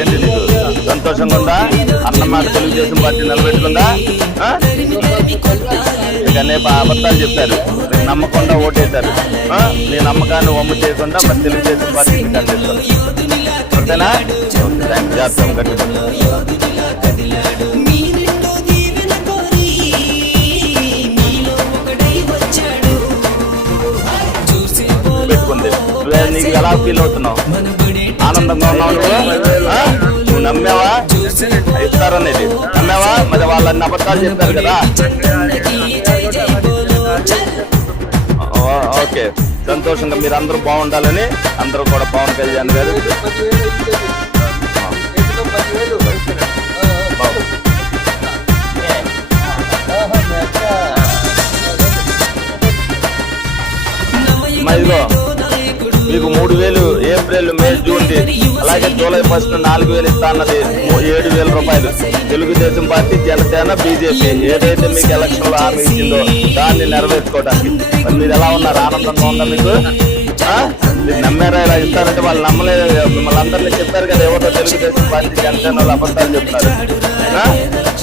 ఏంటి నీకు సంతోషంగా ఉందా? అన్నమాట తెలుగుదేశం పార్టీ నిలబెట్టుకుందా? ఇక రేపు అబద్ధాలు చెప్తారు, నీకు నమ్మకుండా ఓటేశారు. నీ నమ్మకాన్ని వమ్ము చేయకుండా మరి తెలుగుదేశం పార్టీ కనిపిస్తారు. అంతేనా? చేస్తాం గట్టిగా. పెట్టుకుంది. నీకు ఎలా ఫీల్ అవుతున్నావు? ఆనందంగా ఉన్నావు? నువ్వు నమ్మావా ఇస్తారనేది? నమ్మావా? మరి వాళ్ళని అబద్ధాలు చెప్తారు కదా. ఓకే, సంతోషంగా మీరు అందరూ బాగుండాలని అందరూ కూడా పవన్ కళ్యాణ్ గారు ఇదిగో మీకు 3000 ఏప్రిల్, మే, జూన్, అలాగే జూలై 1 4000 ఇస్తా అన్నది 7000 రూపాయలు. తెలుగుదేశం పార్టీ, జనసేన, బీజేపీ ఏదైతే మీకు ఎలక్షన్ లో హామీ ఇచ్చిందో దాన్ని నెరవేర్చుకోవడానికి మరి మీరు ఎలా ఉన్నారు? ఆనందంగా ఉందా మీకు? మీరు నమ్మారా? ఇలా ఇస్తారంటే వాళ్ళు నమ్మలేదు. మిమ్మల్ని అందరినీ చెప్పారు కదా ఎవరో తెలుగుదేశం పార్టీ, జనసేన వాళ్ళు అబద్ధాలు చెప్తున్నారు.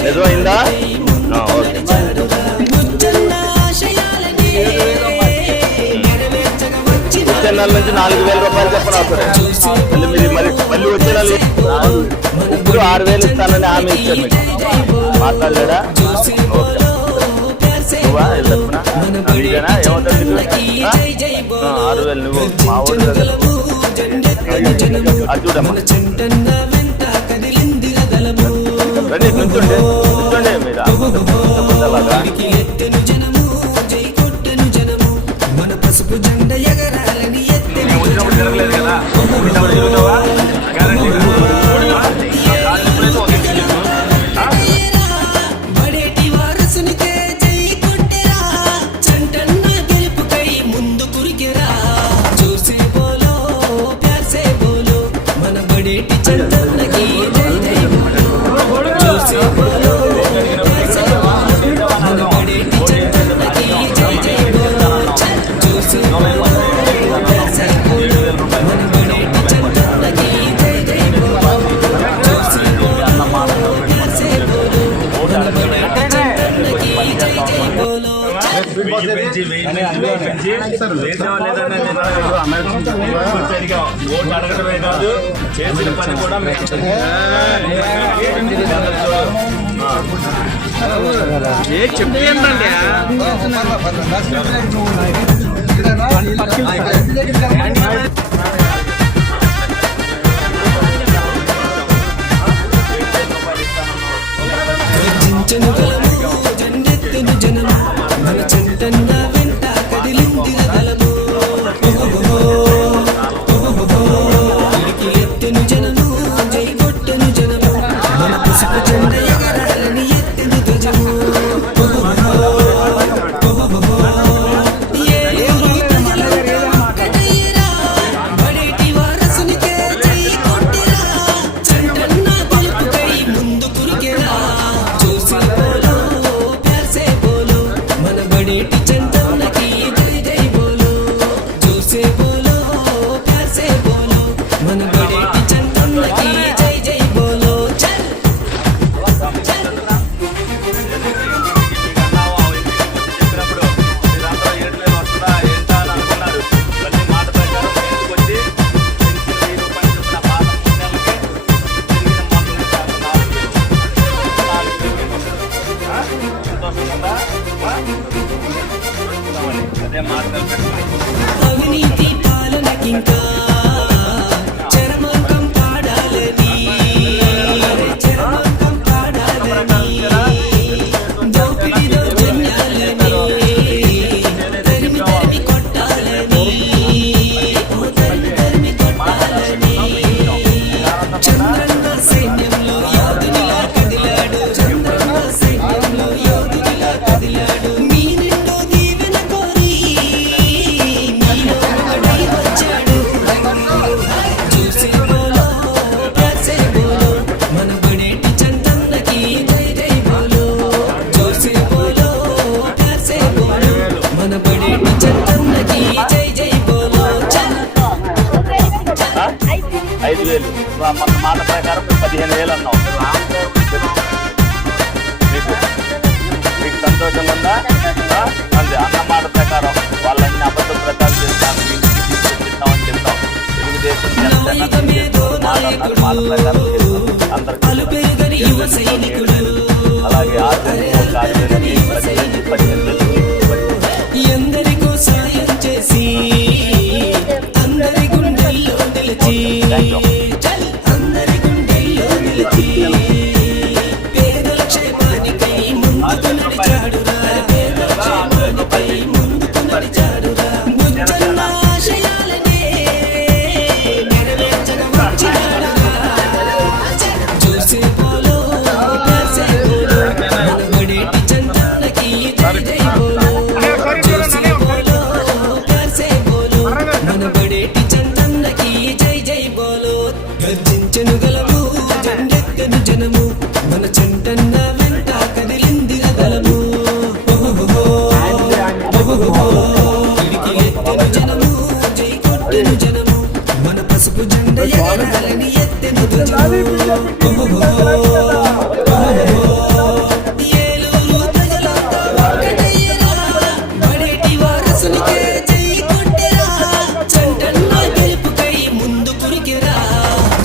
నిజమైందా? ఓకే. వచ్చే నెల నుంచి 4000 రూపాయలు చెప్పరాదు. మళ్ళీ వచ్చే నెల ఇప్పుడు 6000 ఇస్తానని హామీ ఇచ్చారు. మీకు మాట్లాడలేడా? ఓకే. నువ్వా తరపునా ఏమవుతుంది? 6000 నువ్వు మా ఊరి దగ్గర అది చూడమ్మా. రండి, కూర్చోండి మీరు అలాగా. వచ్చినప్పుడు జరగలేదు కదా, తిరుగుతావా? ఓటు అడగడమే కాదు, చేసిన పని కూడా చెప్పండి. అవినీతి పాలనకింకా చరమకం పాడాలని, చరమకం పాడాలని, దోపిడి దౌర్జన్యాలని తరిమి తరిమి కొట్టాలని, తరిమి కొట్టాలని. చంద్రన్న సైన్యంలో యోధునిలా కదిలాడు, చంద్రన్న సైన్యంలో యోధునిలా కదిలాడు. మీ నిండు దీవెన కోరి మీలో ఒకడై వచ్చాడు. మన మాట ప్రకారం 15,000 అన్నాం. మీకు మీకు సంతోషంగా ఉందా? అంతే, అన్న మాట ప్రకారం వాళ్ళని అబద్ధ ప్రకారం చేస్తాను, తీసుకొచ్చిస్తామని చెప్తాం. తెలుగుదేశం మాట ప్రకారం అందరికీ అలాగే ఎందరికో సాయం చేసి అందరి గుండెల్లో నిలిచి అందరి గుండెల్లో నిలిచి పేదల క్షేమానికై ముందుకు నడిచాడురా, పేదల క్షేమానికై ముందుకు నడిచాడురా. ముచ్చన్న ఆశయాలనే నెరవేర్చన వచ్చినాడురా. చూసే పోలో కాసే పోలో మనబడేటి చందనకి జై జై పోలో. చూసే పోలో కాసే పోలో మనబడేటి చందనకి జై జై పోలో. గర్జించెను గలము జెండెత్తెను జనము మన చెంటన్న వెంట కదిలిందిర దళము. ఓహోహో, ఓహోహో, పిడికి ఎత్తెను జనము జై కొట్టెను జనము మన పసుపు జెండ ఎగరాలని ఎత్తెను ధ్వజము. ఓహోహో, ఏలూరు ప్రజలంతా ఒక్కటయ్యరా, బడేటి వారసునికే జై కొట్టెరా. చంటన్న గెలుపుకై ముందు కురికెరా.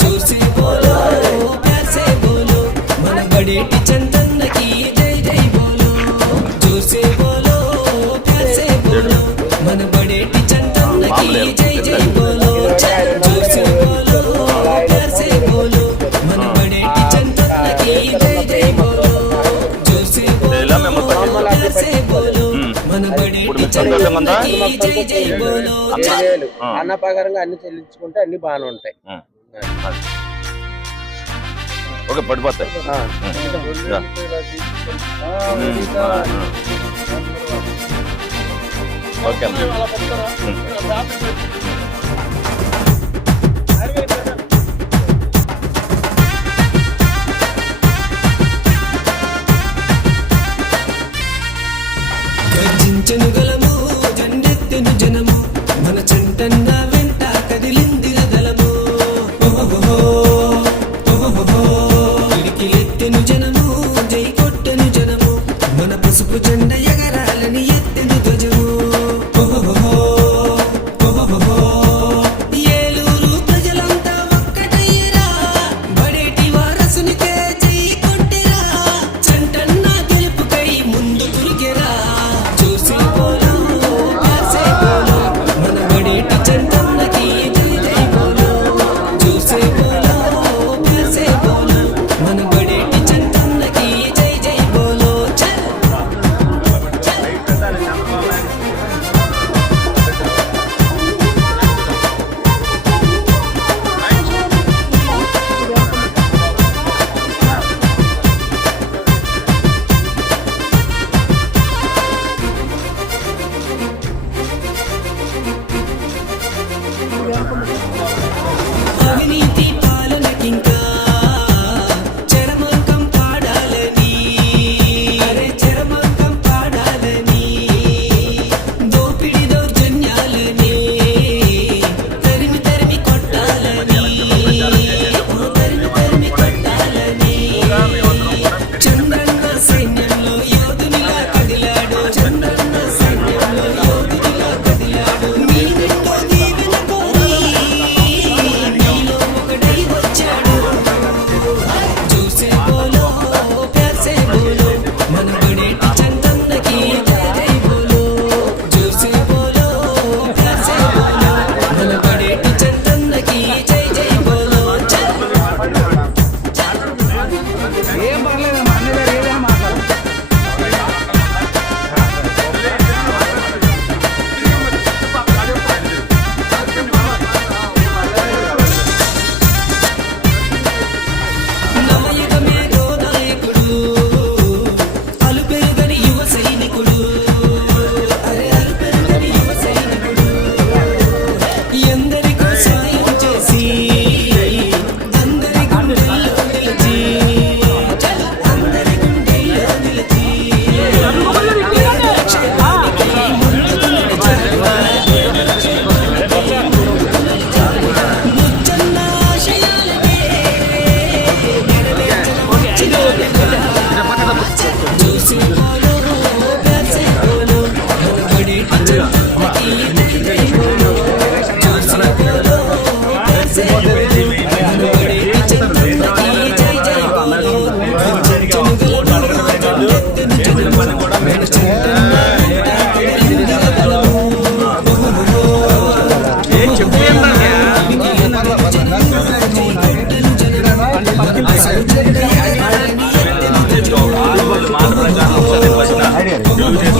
చూసే పోలో ప్యాసే పోలో మన బడేటి చంటన్నకి జై జై పోలో. చూసే పోలో ప్యాసే పోలో మన బడేటి చంటన్నకి జై జై పోలో. చూసే పోలో ప్యాసే పోలో మన బడేటి చంటన్నకి జై జై పోలో. చూసే పోలో ప్యాసే పోలో మన బడేటి చంటన్నకి జై జై పోలో. అన్న ప్రకారంగా అన్ని చెల్లించుకుంటే అన్ని బాగానే ఉంటాయి. ఓకే, పడిపోతాయి. ఓకే అన్న. గర్జించెను గలము జెండెత్తెను జనము మన చెంటన్న వెంట కదిలిందిర దళము. ఓహోహో, ఓహోహో, పిడికి ఎత్తెను జనము జై కొట్టెను జనము మన పసుపు జెండ ఎగరాలని ఎత్తెను ధ్వజము. ఓహోహో, ఓహోహో, ఏలూరు ప్రజలంతా ఒక్కటయ్యరా, బడేటి వారసునికే జై కొట్టెరా. చంటన్న గెలుపుకై ముందు కురికెరా. చూసే పోలో ప్యాసే పోలో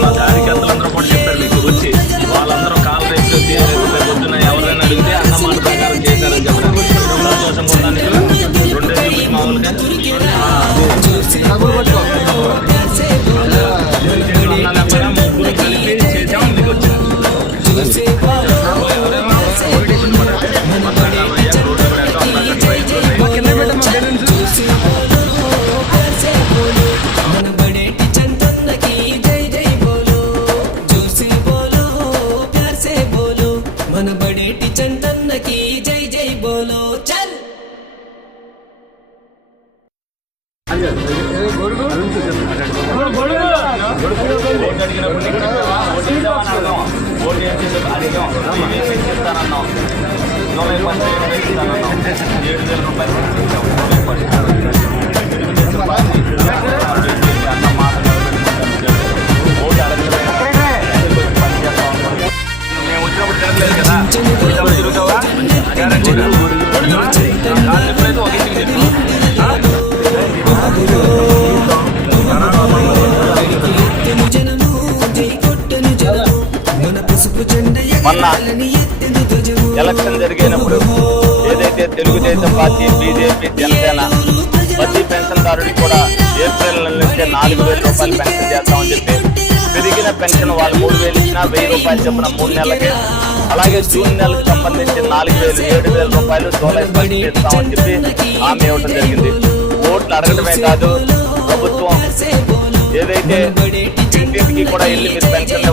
మా కార్యకర్తలందరూ కూడా చెప్పారు మీకు వచ్చి, వాళ్ళందరూ కాల్ రేట్లు పొద్దున్న ఎవరైనా అడిగితే అన్న మాట ప్రకారం చేశారని చెప్పారు. సంతోషంగా ఉన్నాను. 2 రోజులు మామూలుగా ముగ్గురు కలిపి చేసాం. మీకు వచ్చింది మన బడేటి చందన్నకి జై జై బోలో, జోసి బోలో ప్యార్ సే బోలో, మన బడేటి చందన్నకి జై జై బోలో. చల్ మేము వచ్చినప్పుడు తిరగలేదు కదా, తిరుగుతావా? ఒక జనము జై కొట్టను జనము, మన పసుపు జెండ ఎగరాలని ఎత్తెను ధ్వజము. ఎలక్షన్ జరిగినప్పుడు ఏదైతే తెలుగుదేశం పార్టీ, బీజేపీ, జనసేన ప్రతి పెన్షన్దారుడికి కూడా ఏప్రిల్ నెల నుంచే 4,000 రూపాయలు పెన్షన్ చేస్తామని చెప్పి, పెరిగిన పెన్షన్ వాళ్ళు 3,000 ఇచ్చినా 1,000 రూపాయలు చెప్పిన 3 నెలలకి, అలాగే జూన్ నెలకు సంబంధించి 4,000, 7,000 రూపాయలు జూలై 1 ఇస్తామని చెప్పి హామీ ఇవ్వడం జరిగింది. ఓట్లు అడగడమే కాదు, ప్రభుత్వం ఏదైతే ఇంటింటికి కూడా వెళ్ళి మీరు పెన్షన్